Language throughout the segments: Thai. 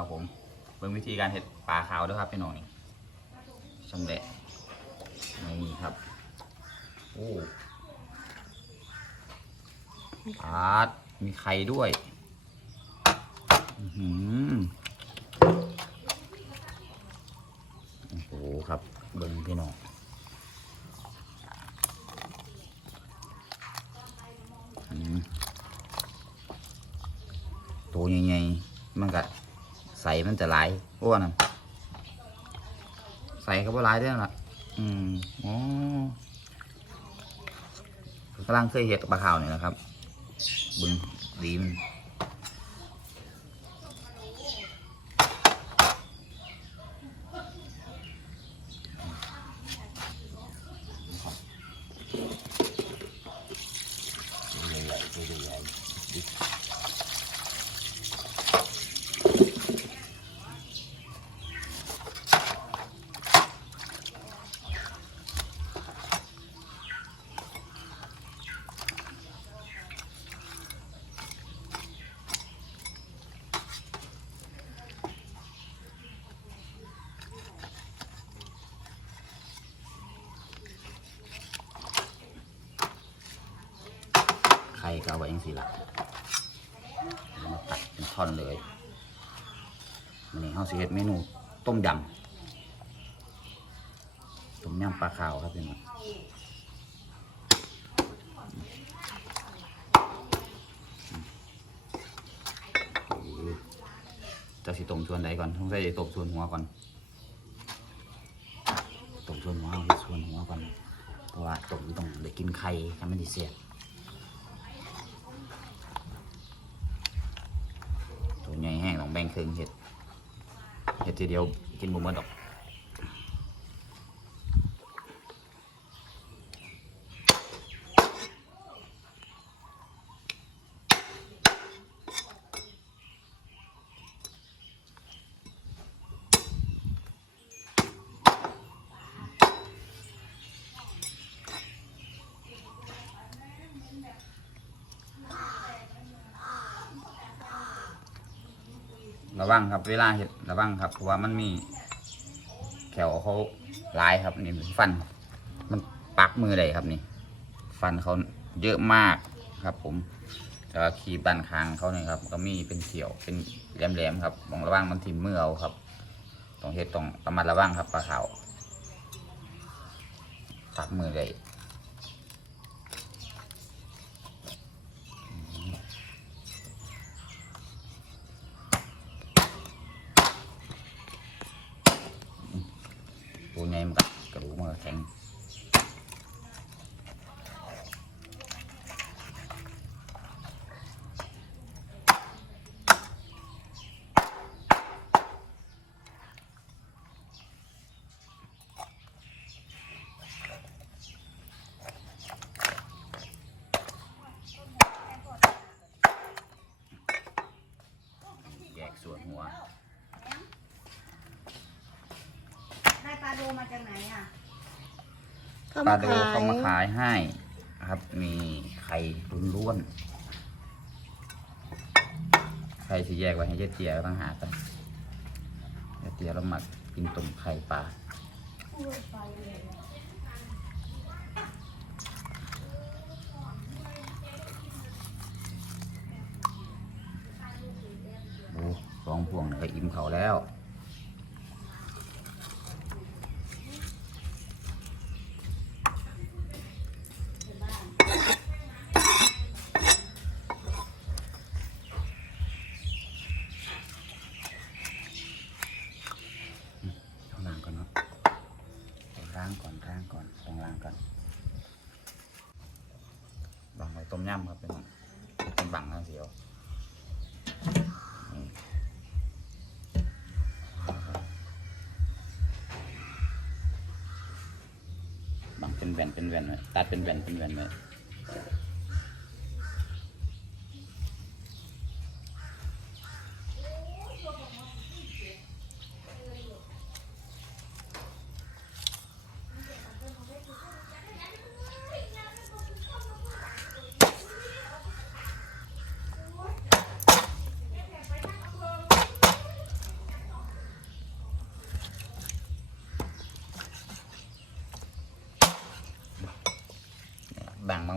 ครับผมเบิ่งวิธีการเห็ดปลาขาวด้วยครับพี่น้องนี่ชำแหละนี่ครับโอ้ปลาดมีไข่ด้วยอื้อหือโอ้โหครับเบิ่งพี่น้องตัวใหญ่ๆมันก็ ใส่มันจะไหลอ้วนใส่ก็บ่หลได้อล่ะอืมอ๋อกำลังเคยเห็ดปลาขาวนี่แหละครับบึงดีมัน ข่ก็เอาไว้ยังสิละมาตัดเป็นท่อนเลยวันนี้เขาสิเฮ็ดเมนูต้มยำต้มยำปลาขาวครับพี่น้องจะสิต้มส่วนใดก่อนต้องใส่ต้มส่วนหัวก่อนต้มส่วนหัวเอาเฮ็ดส่วนหัวก่อนเพราะว่าต้มต้องได้กินไข่ให้มันดีเสียบ ตัวใหญ่ แห้งต้องเห็ดเห็ดทีเดียวกินบุหมดดอก ระวังครับ เวลาเห็ดระวังครับเพราะว่ามันมีแขวเขาลายครับนี่ฟัน มันปักมือเลยครับนี่ ฟันเขาเยอะมากครับ ผมแล้วขีบันคางเขาเนี่ยครับ ก็มีเป็นเขียวเป็นแหลมๆครับมองระวังมันทิ่มมือเอาครับต้องเห็ดต้องระมัดระวังครับปลาขาวปักมือเลย ตัวใหญ่มันก็กระดูกมันก็แข็งแยกส่วนหัว ได้ปลาโดมาจากไหนอะ เข้า ปลาโดขายเขามาขายให้ครับ มีไข่ล้วนๆไข่ที่แยกไว้ให้เจ๊เจียต้องหากกันเจ๊เจียเราหมักกินตุ่มไข่ปลาสองพวงเนี่ยก็อิ่มเขาแล้ว ต้องล้างก่อนเนาะต้องล้างก่อนล้างก่อนต้องล้างก่อนบังไว้ต้มยำครับเป็นเป็นบังนะเสียวนี่บังเป็นแว่นเป็นแว่นไว้ตัดเป็นแว่นเป็นแว่นไว้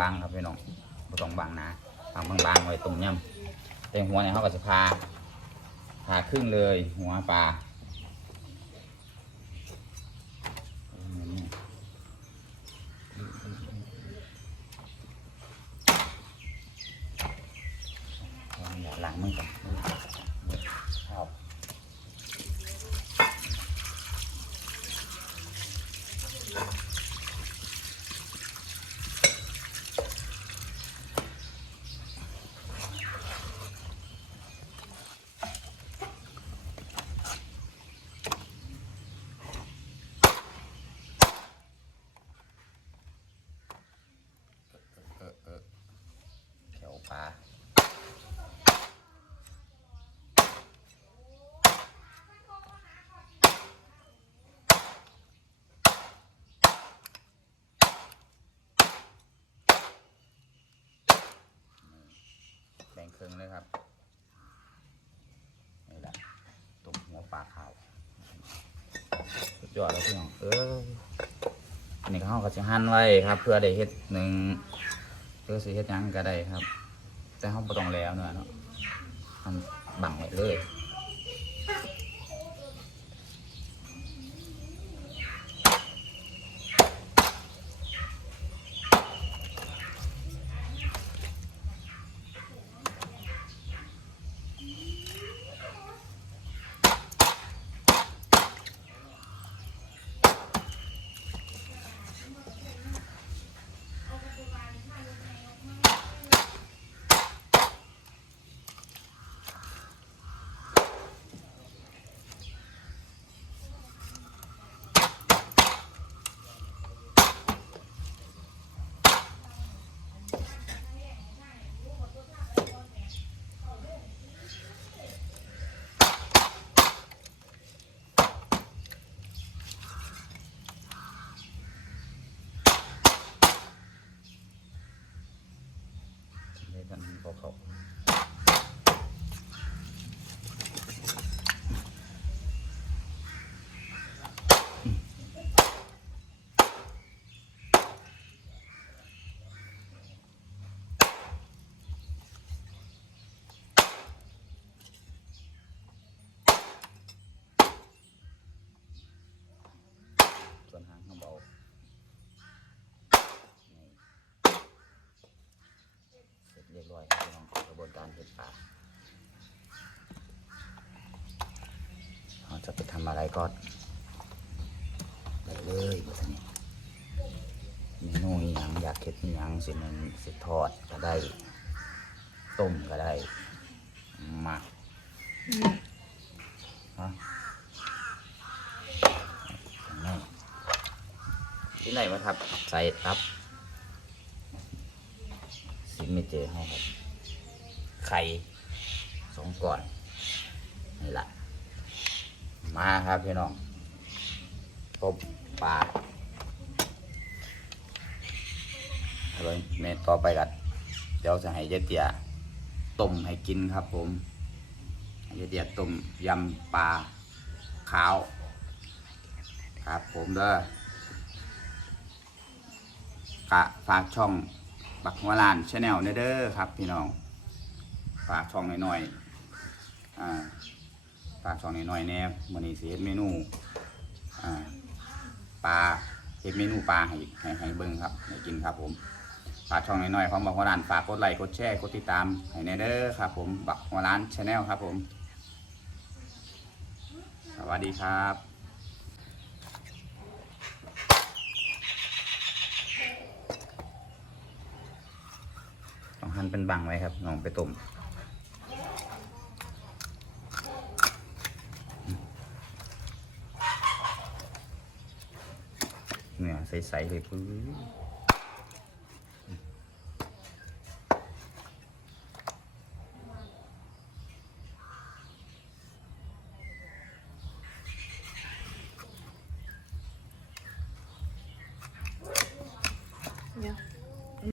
บางๆครับพี่น้องบ่ต้องบางนะบางบางๆไว้ต้มยำแต่หัวเนี่ยเขาก็จะพาพาครึ่งเลยหัวปลาอย่าล้างมือก่อนครับ เออเออแขวปลา นึงเลยครับนี่แหละตุ่มหัวปลาขาวสุดยอดแล้วพี่น้องเออนี่เขาก็จะหั่นไว้ครับ เพื่อได้เฮ็ดหนึ่งเพื่อสิเฮ็ดยังก็ได้ครับ แต่เขาบ่ต้องแล้วเนาะเนาะหั่นบังไว้เลย เฮ็ดกันเขาเขาส่วนหางเขาเบานี่ เสร็จเรียบร้อยครับพี่น้องกระบวนการ เราจะไปทำอะไรก็ไปเลยบัดนี้เมนูอหยังอยากเห็ดอหยังสิหนึ่งสิทอดก็ได้ ต้มก็ได้หมักฮะอย่าที่ไหนมาทับใส่ตับซิกเนเจอให้ครับ ไข่สองก่อนนี่แหละมาครับพี่น้องต้มปลาอะไรเมนต่อไปกันเดี๋ยวจะให้เจเตียต้มให้กินครับผมเจเตียต้มยำปลาขาวครับผมเด้อกะฝากช่องบักหัวลานชาแนลเด้อครับพี่น้อง ฝากช่องหน่อยๆอ่าฝากช่องหน่อยๆแน่มื้อนี้สิเฮ็ดเมนูอ่าปลาเฮ็ดเมนูปลาให้ให้ให้เบิ่งครับให้กินครับผมฝากช่องหน่อยๆของบักหัวลานฝากกดไลค์กดแชร์กดติดตามให้แน่เด้อครับ ผมบักหัวลานชาแนลครับผม สวัสดีครับต้องหั่นเป็นบังไว้ครับน้องไปต้ม เนื้อใสๆเลยปื้อ